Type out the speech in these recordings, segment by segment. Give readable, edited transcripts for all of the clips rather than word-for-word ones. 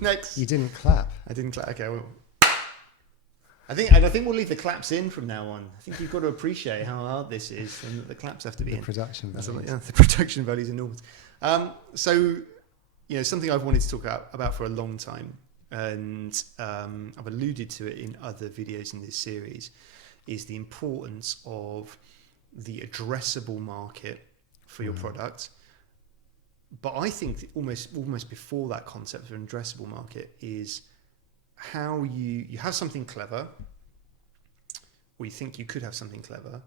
Next. You didn't clap. I didn't clap. Okay, well, I think we'll leave the claps in from now on. I think you've got to appreciate how hard this is, and that the claps have to be The in. production values. The production values are enormous. So, something I've wanted to talk about for a long time, and I've alluded to it in other videos in this series, is the importance of the addressable market for your product. But I think almost before that concept of an addressable market is how you have something clever, or you think you could have something clever.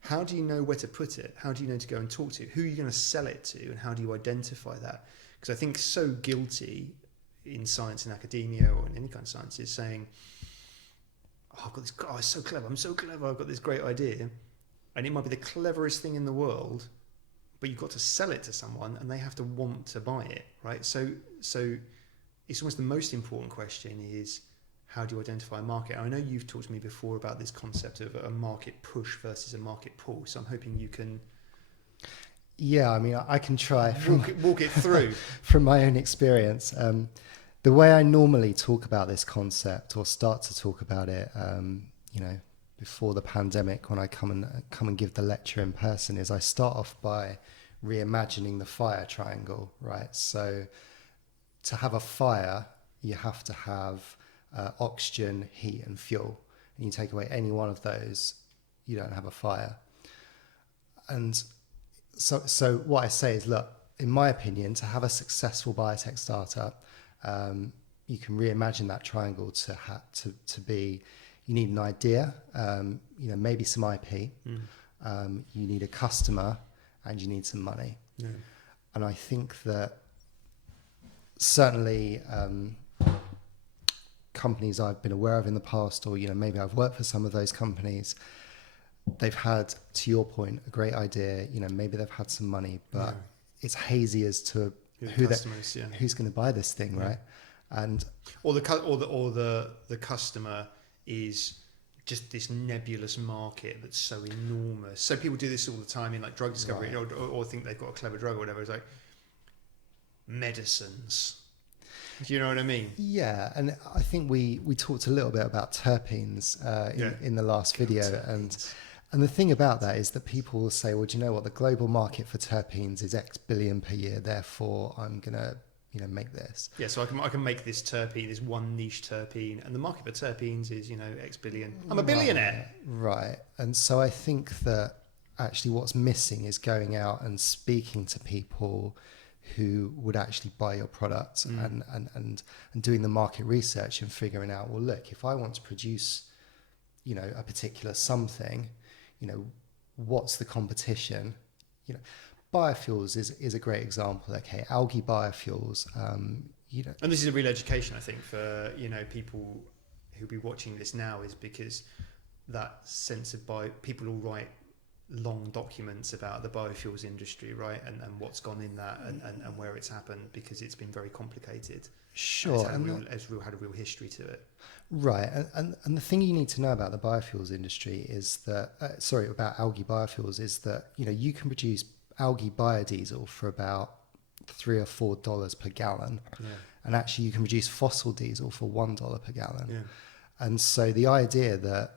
How do you know where to put it? How do you know to go and talk to? Who are you going to sell it to? And how do you identify that? Because I think so guilty in science and academia or in any kind of science is saying, oh, I've got this guy, so clever, I'm so clever, I've got this great idea. And it might be the cleverest thing in the world, but you've got to sell it to someone and they have to want to buy it, right? So it's almost the most important question is, how do you identify a market? I know you've talked to me before about this concept of a market push versus a market pull. So I'm hoping you can... Yeah, I mean, I can try walk it through. From my own experience. The way I normally talk about this concept or start to talk about it, before the pandemic, when I come and give the lecture in person, is I start off by reimagining the fire triangle, right? So to have a fire, you have to have oxygen, heat, and fuel. And you take away any one of those, you don't have a fire. And so what I say is, look, in my opinion, to have a successful biotech startup, you can reimagine that triangle to be, you need an idea, maybe some IP, you need a customer, and you need some money. Yeah. And I think that certainly companies I've been aware of in the past, or maybe I've worked for some of those companies, they've had, to your point, a great idea. Maybe they've had some money, but it's hazy as to who's going to buy this thing, right? And or the customer is just this nebulous market that's so enormous. So people do this all the time in like drug discovery, or think they've got a clever drug or whatever. It's like medicines. Do you know what I mean? Yeah, and I think we talked a little bit about terpenes in the last video, and the thing about that is that people will say, well, do you know what, the global market for terpenes is X billion per year, therefore I'm gonna make this. Yeah, so I can make this terpene, this one niche terpene, and the market for terpenes is X billion. I'm a billionaire. Right. And so I think that actually what's missing is going out and speaking to people who would actually buy your product and doing the market research and figuring out, well, look, if I want to produce, a particular something, what's the competition? Biofuels is a great example. Okay, algae biofuels, And this is a real education, I think, for, people who'll be watching this now, is because that sense of people will write long documents about the biofuels industry, right? And what's gone in that and where it's happened, because it's been very complicated. Sure. It's had a real history to it. Right. And the thing you need to know about the biofuels industry is that, about algae biofuels, is that, you can produce algae biodiesel for about $3 or $4 per gallon. Yeah. And actually you can produce fossil diesel for $1 per gallon. Yeah. And so the idea that,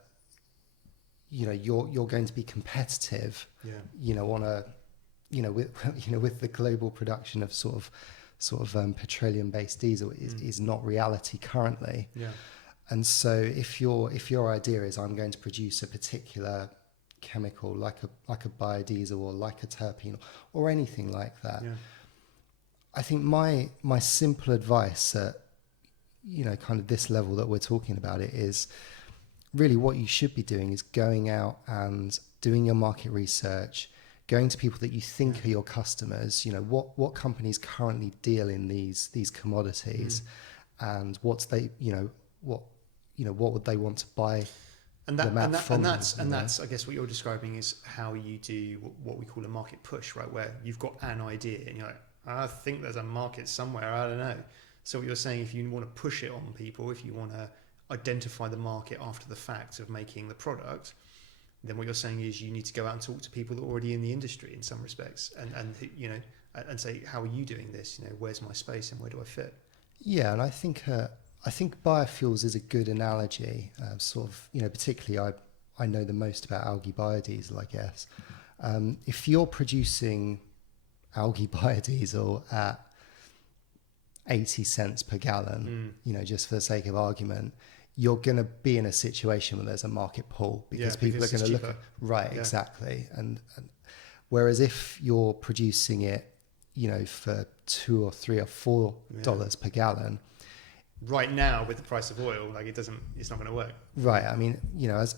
you're going to be competitive, on a, with the global production of sort of petroleum-based diesel is not reality currently. Yeah. And so if your idea is, I'm going to produce a particular chemical like a biodiesel or like a terpene or anything like that, I think my simple advice at kind of this level that we're talking about it is, really what you should be doing is going out and doing your market research, going to people that you think are your customers, what companies currently deal in these commodities, and what would they want to buy. And that's I guess what you're describing is how you do what we call a market push, right? Where you've got an idea and you're like, I think there's a market somewhere, I don't know. So what you're saying, if you want to push it on people, if you want to identify the market after the fact of making the product, then what you're saying is you need to go out and talk to people that are already in the industry in some respects, and say, how are you doing this? Where's my space and where do I fit? Yeah, and I think biofuels is a good analogy. Sort of, particularly I know the most about algae biodiesel, I guess. If you're producing algae biodiesel at 80 cents per gallon, just for the sake of argument, you're going to be in a situation where there's a market pull because people are going to look at, right, Yeah. exactly. And whereas if you're producing it, for $2 or $3 or $4 per gallon, right now with the price of oil, like it's not going to work. right. I mean, as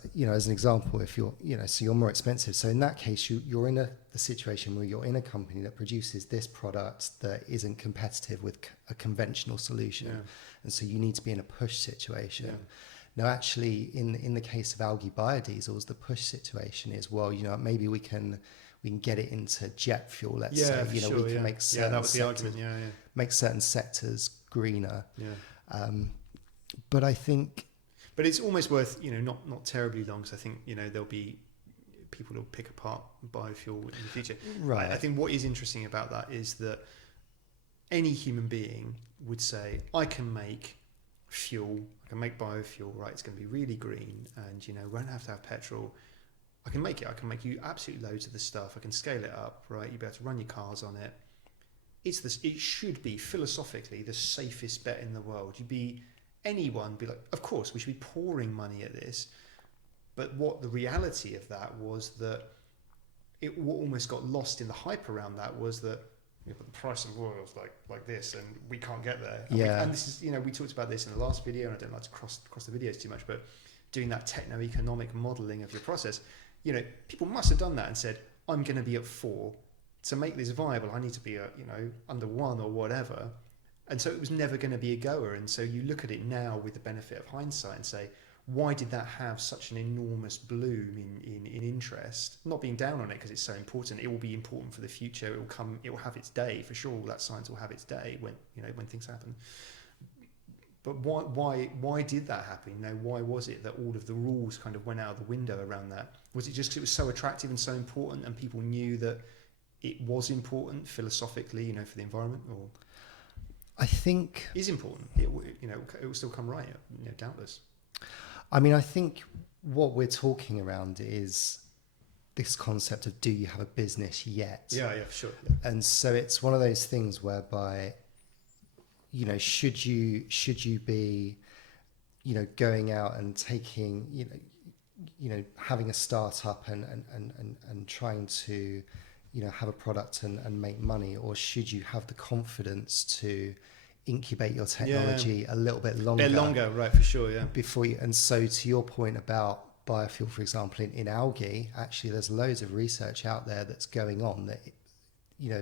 an example, if you're, so you're more expensive. So in that case, you're in the situation where you're in a company that produces this product that isn't competitive with a conventional solution. Yeah. And so you need to be in a push situation. Yeah. Now, actually, in the case of algae biodiesels, the push situation is, well, maybe we can get it into jet fuel, let's say. We can make certain that was the argument. make certain sectors greener. Yeah. But I think, but it's almost worth not terribly long. So I think there'll be people who'll pick apart biofuel in the future. Right. I think what is interesting about that is that any human being would say, I can make fuel, I can make biofuel, right? It's going to be really green, and won't have to have petrol. I can make it. I can make you absolutely loads of this stuff. I can scale it up, right? You'll be able to run your cars on it. It should be philosophically the safest bet in the world. Anyone be like, of course, we should be pouring money at this. But what the reality of that was that what almost got lost in the hype around that was that the price of oil is like this, and we can't get there. And this is, we talked about this in the last video, and I don't like to cross the videos too much, but doing that techno-economic modeling of your process, people must have done that and said, I'm going to be at 4 to make this viable. I need to be at, under 1 or whatever. And so it was never going to be a goer. And so you look at it now with the benefit of hindsight and say, why did that have such an enormous bloom in interest? Not being down on it because it's so important. It will be important for the future. It will have its day for sure. That science will have its day when things happen. But why did that happen? Why was it that all of the rules kind of went out of the window around that? Was it just because it was so attractive and so important, and people knew that it was important philosophically, for the environment? Or I think is important. It will still come right, doubtless. I mean, I think what we're talking around is this concept of, do you have a business yet? Yeah, for sure. Yeah. And so it's one of those things whereby, should you be, going out and taking, having a startup and trying to, have a product and make money, or should you have the confidence to incubate your technology a little bit longer? Right, for sure, yeah. Before you, and so to your point about biofuel, for example, in algae, actually there's loads of research out there that's going on that,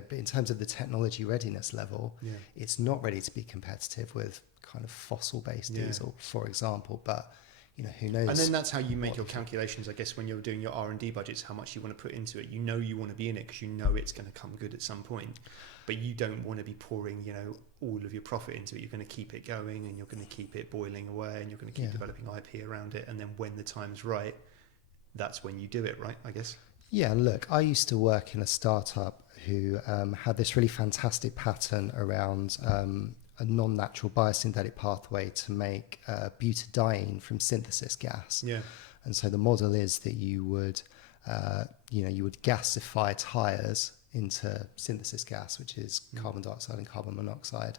but in terms of the technology readiness level, it's not ready to be competitive with kind of fossil-based diesel, for example. But who knows? And then that's how you make your calculations, I guess, when you're doing your R&D budgets, how much you want to put into it. You want to be in it because it's going to come good at some point. But you don't want to be pouring, all of your profit into it. You're going to keep it going, and you're going to keep it boiling away, and you're going to keep developing IP around it. And then when the time's right, that's when you do it, right? I guess. Yeah, and look, I used to work in a startup who had this really fantastic pattern around a non-natural biosynthetic pathway to make butadiene from synthesis gas. Yeah. And so the model is that you would gasify tires into synthesis gas, which is carbon dioxide and carbon monoxide.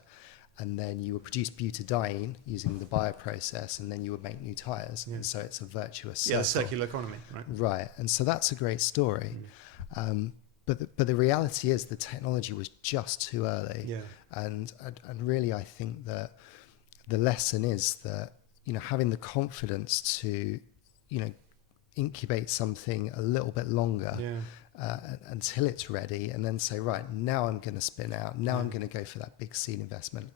And then you would produce butadiene using the bioprocess, and then you would make new tires. And so it's a virtuous circle. Circular economy, right? Right. And so that's a great story. But the reality is the technology was just too early. Yeah. And really, I think that the lesson is that, having the confidence to, incubate something a little bit longer until it's ready, and then say, right, now I'm going to spin out. Now I'm going to go for that big seed investment.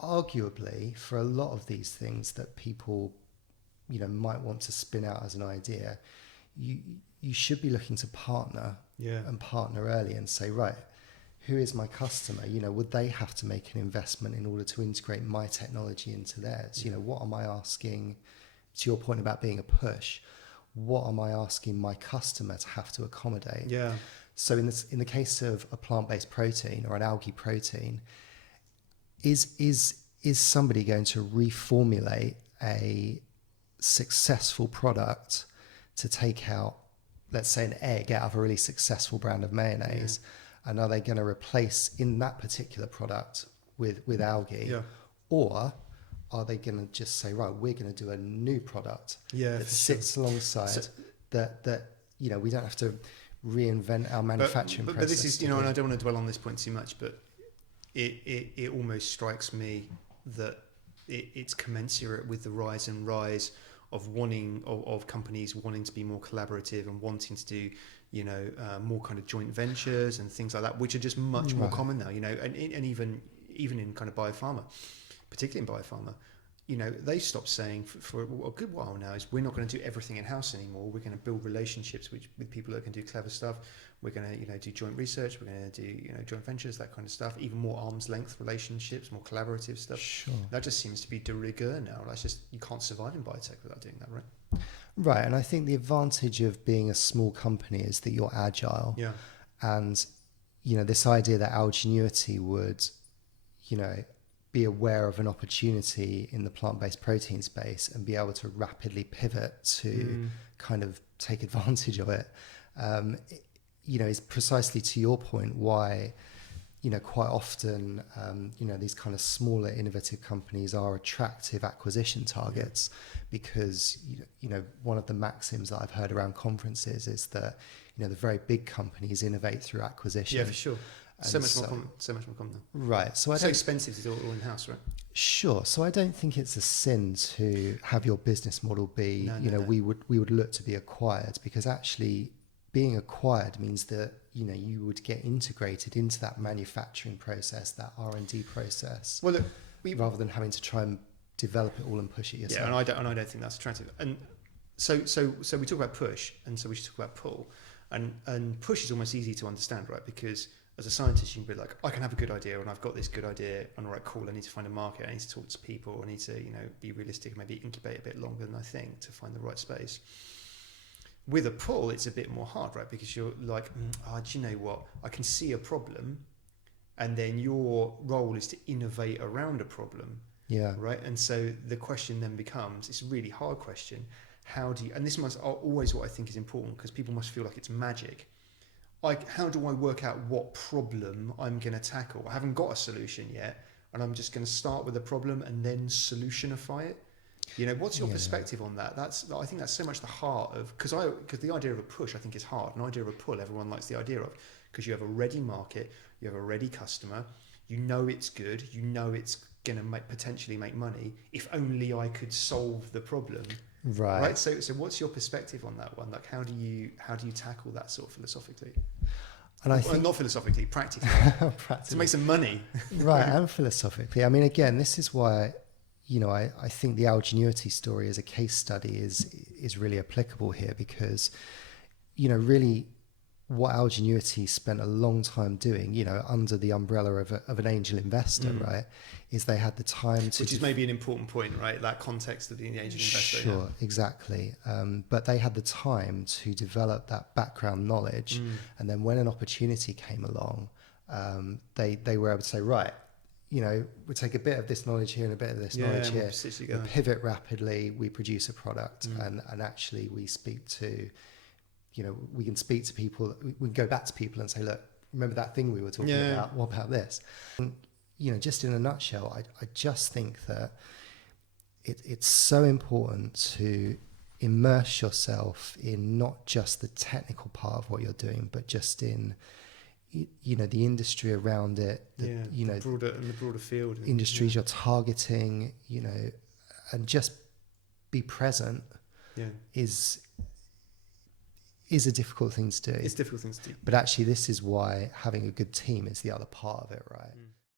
Arguably, for a lot of these things that people, might want to spin out as an idea, you should be looking to partner and partner early and say, right, who is my customer? Would they have to make an investment in order to integrate my technology into theirs? What am I asking, to your point about being a push, what am I asking my customer to have to accommodate? Yeah. So in the case of a plant-based protein or an algae protein, is somebody going to reformulate a successful product to take out, let's say, an egg out of a really successful brand of mayonnaise, and are they going to replace in that particular product with algae, or are they going to just say, right, we're going to do a new product that sits alongside that you know, we don't have to reinvent our manufacturing process. But this is, you know, and I don't want to dwell on this point too much, but it almost strikes me that it's commensurate with the rise of companies wanting to be more collaborative and wanting to do, you know, more kind of joint ventures and things like that, which are just much more common now, you know, and even in kind of biopharma, particularly in biopharma, you know, they stopped saying for a good while now is we're not going to do everything in-house anymore. We're going to build relationships with people that can do clever stuff. We're going to, you know, do joint research. We're going to do, you know, joint ventures, that kind of stuff. Even more arm's length relationships, more collaborative stuff. Sure. That just seems to be de rigueur now. That's just, you can't survive in biotech without doing that, right? Right, and I think the advantage of being a small company is that you're agile. Yeah. And, you know, this idea that Algenuity would, you know, be aware of an opportunity in the plant-based protein space and be able to rapidly pivot to kind of take advantage of it, you know, is precisely to your point why, you know, quite often, you know, these kind of smaller innovative companies are attractive acquisition targets, because, you know, one of the maxims that I've heard around conferences is that, you know, the very big companies innovate through acquisition. Yeah, for sure. So much more common now. Right. So it's so expensive to do it all in-house, right? Sure. So I don't think it's a sin to have your business model be, we would look to be acquired, because actually being acquired means that, you know, you would get integrated into that manufacturing process, that R&D process, well, look, rather than having to try and develop it all and push it yourself. Yeah, and I don't think that's attractive. And so we talk about push, and so we should talk about pull. And push is almost easy to understand, right? Because as a scientist, you can be like, I can have a good idea, and I've got this good idea, and all right, cool, I need to find a market, I need to talk to people, I need to, you know, be realistic, maybe incubate a bit longer than I think to find the right space. With a pull, it's a bit more hard, right? Because you're like, do you know what? I can see a problem, and then your role is to innovate around a problem. Yeah. Right. And so the question then becomes, it's a really hard question. How do you, and this must always what I think is important, because people must feel like it's magic. Like, how do I work out what problem I'm going to tackle? I haven't got a solution yet, and I'm just going to start with a problem and then solutionify it. You know, what's your perspective on that? I think that's so much the heart of, because the idea of a push I think is hard. An idea of a pull everyone likes the idea of, because you have a ready market, you have a ready customer, you know it's good, you know it's going to potentially make money. If only I could solve the problem. Right. So what's your perspective on that one? Like, how do you tackle that sort of philosophically? And I think not philosophically, practically. To make some money. Right, and philosophically. I mean, again, this is why, you know, I think the Algenuity story as a case study is really applicable here, because, you know, really what Algenuity spent a long time doing, you know, under the umbrella of an angel investor, right, is they had the time to... Which is maybe an important point, right? That context of the angel investor. Sure, exactly. But they had the time to develop that background knowledge. And then when an opportunity came along, they were able to say, right, you know, we take a bit of this knowledge here and a bit of this knowledge here, we pivot rapidly, we produce a product, and actually we speak to... You know, we can speak to people, we can go back to people and say, look, remember that thing we were talking about? What about this? And, you know, just in a nutshell, I just think that it's so important to immerse yourself in not just the technical part of what you're doing, but just in, you know, the industry around it, you know, the broader field. Industries you're targeting, you know, and just be present is a difficult thing to do. It's a difficult thing to do. But actually, this is why having a good team is the other part of it, right?